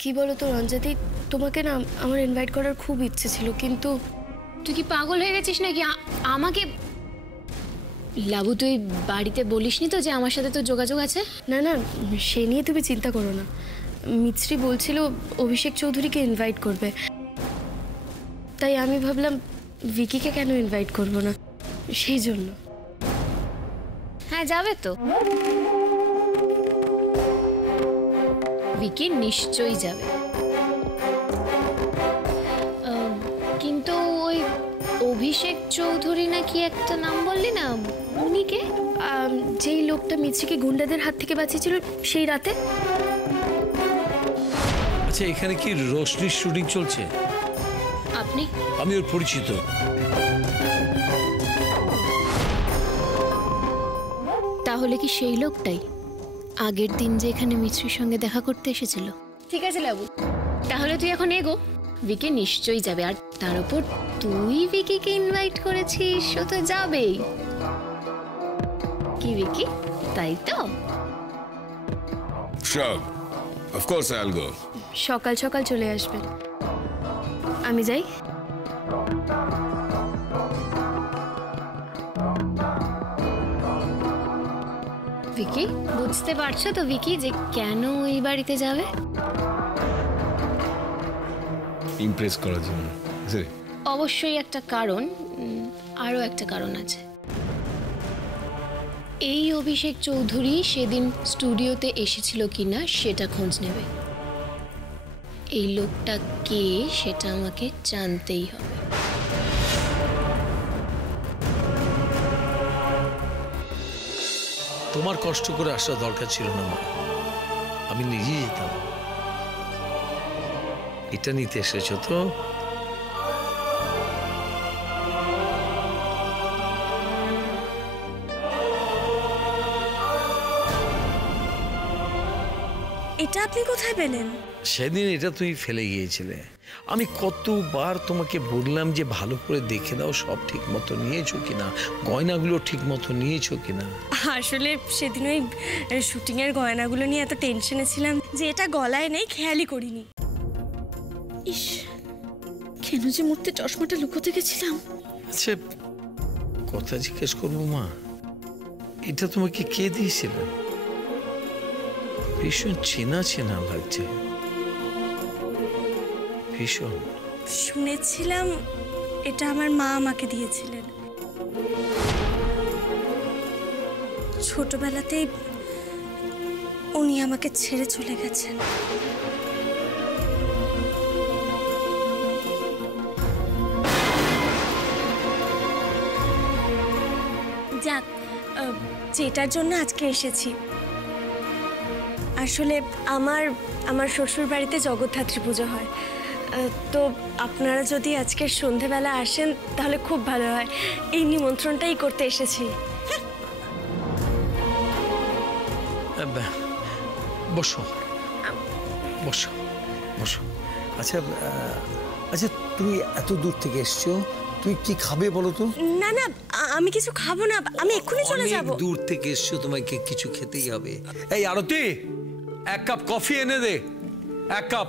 কি বলো তো রঞ্জাদি, তোমাকে না আমার ইনভাইট করার খুব ইচ্ছে ছিল, কিন্তু তুই কি পাগল হয়ে গেছিস নাকি? আমাকে লাবু তুই বাড়িতে বলিসনি তো যে আমার সাথে তো যোগাযোগ আছে? না না, সে নিয়ে তুমি চিন্তা করো না। মিছরি বলছিল অভিষেক চৌধুরীকে ইনভাইট করবে, তাই আমি ভাবলাম ভিকিকে কেন ইনভাইট করব না, সেই জন্য। হ্যাঁ যাবে তো, ভিকি নিশ্চয়ই যাবে। কিন্তু ওই অভিষেক চৌধুরী নাকি একটা নাম বললি না, উনি কে? যেই লোকটা মিছরিকে গুন্ডাদের হাত থেকে বাঁচিয়েছিল সেই রাতে। আচ্ছা, এখানে কি রোশনির শুটিং চলছে? আপনি? আমি ওর পরিচিত। তাহলে কি সেই লোকটাই আগের দিন যে এখানে মিছরির সঙ্গে দেখা করতে এসেছিল? ঠিক আছে লাবু, তাহলে তুই এখন এগো, ভিকি নিশ্চয়ই যাবে। আর তার উপর তুই ভিকিকে ইনভাইট করেছিস, ও তো যাবেই। কি ভিকি, তাই তো? Sure. Of course I'll go. সকাল সকাল চলে আসবে। আমি যাই। ভিকি, বুঝতে পারছো তো ভিকি যে কেন এই বাড়িতে যাবে? ইমপ্রেস করার জন্য। অবশ্যই একটা কারণ, আরো একটা কারণ আছে। এই অভিষেক চৌধুরী সেদিন স্টুডিওতে এসেছিল কিনা সেটা খোঁজ নেবে। এই লোকটা কে সেটা আমাকে জানতেই হবে। তোমার কষ্ট করে আসা দরকার ছিল না মা, আমি নিজেই যেতাম। এটা নিতে এসেছো তো? এটা আপনি কোথায় পেলেন? সেদিন এটা তুমি ফেলে গিয়েছিলে। আমি কতবার তোমাকে বললাম যে ভালো করে দেখে দাও সব ঠিক মতো নিয়েছো কিনা, গয়নাগুলো ঠিক মতো নিয়েছো কিনা। আসলে সেদিন ওই শুটিং এর গয়নাগুলো নিয়ে এত টেনশনে ছিলাম যে এটা গলায় নেই, খেয়ালই করিনি। ইস, কেন যে মুহূর্তে চশমাটা লুকোতে গেছিলাম। আচ্ছা, কথা জিজ্ঞেস করবো মা, এটা তোমাকে কে দিয়েছিল? ভীষণ চেনা চেনা লাগছে, ভীষণ। শুনেছিলাম এটা আমার মা আমাকে দিয়েছিলেন। ছোটবেলাতেই উনি আমাকে ছেড়ে চলে গেছেন। যাক, যেটার জন্য আজকে এসেছি, আসলে আমার শ্বশুর বাড়িতে জগদ্ধাত্রী পুজো হয়, তো আপনারা যদি আজকের সন্ধেবেলা আসেন তাহলে খুব ভালো হয়। এই নিমন্ত্রণটাই করতে এসেছি। বসো বসো বসো। আচ্ছা আচ্ছা, তুমি এত দূর থেকে এসছো, তুই কি খাবে বলো তো? না না, আমি কিছু খাবো না, আমি এক্ষুনি চলে যাব। অনেক দূর থেকে এসছো, তোমাকে কিছু খেতেই হবে। এই আরতি, এক কাপ কফি এনে দে, এক কাপ।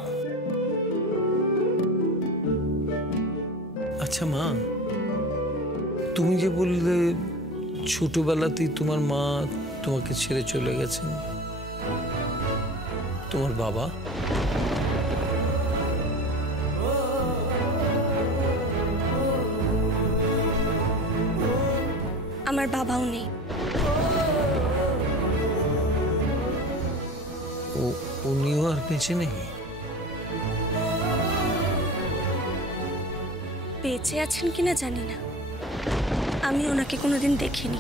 আচ্ছা মা, তুমি যে বললে ছোটবেলাতেই তোমার মা তোমাকে ছেড়ে চলে গেছেন, তোমার বাবা? আমার বাবাও নেই। উনিও আর বেঁচে নেই? বেঁচে আছেন কিনা জানি না, আমি ওনাকে কোনোদিন দেখিনি।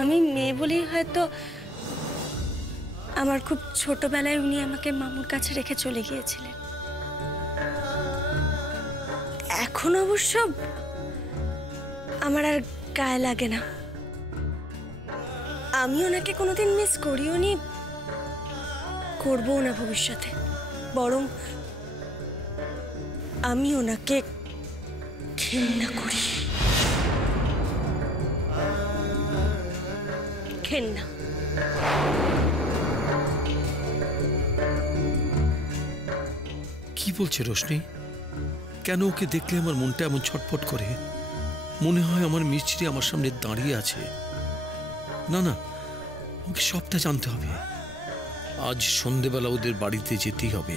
আমি মেয়ে বলেই হয়তো আমার খুব ছোটবেলায় উনি আমাকে মামুর কাছে রেখে চলে গিয়েছিলেন। এখন অবশ্য আমার আর গায়ে লাগে না। আমি ওনাকে কোনোদিন মিস করিও নি, করবো না ভবিষ্যতে। বরং আমি ওনাকে ঘৃণা করি। ঘৃণা। কি বলছে রোশনি? কেন ওকে দেখলে আমার মনটা এমন ছটফট করে? মনে হয় আমার মিষ্টি আমার সামনে দাঁড়িয়ে আছে। না না, ওকে সবটা জানতে হবে। আজ সন্ধেবেলা ওদের বাড়িতে যেতেই হবে।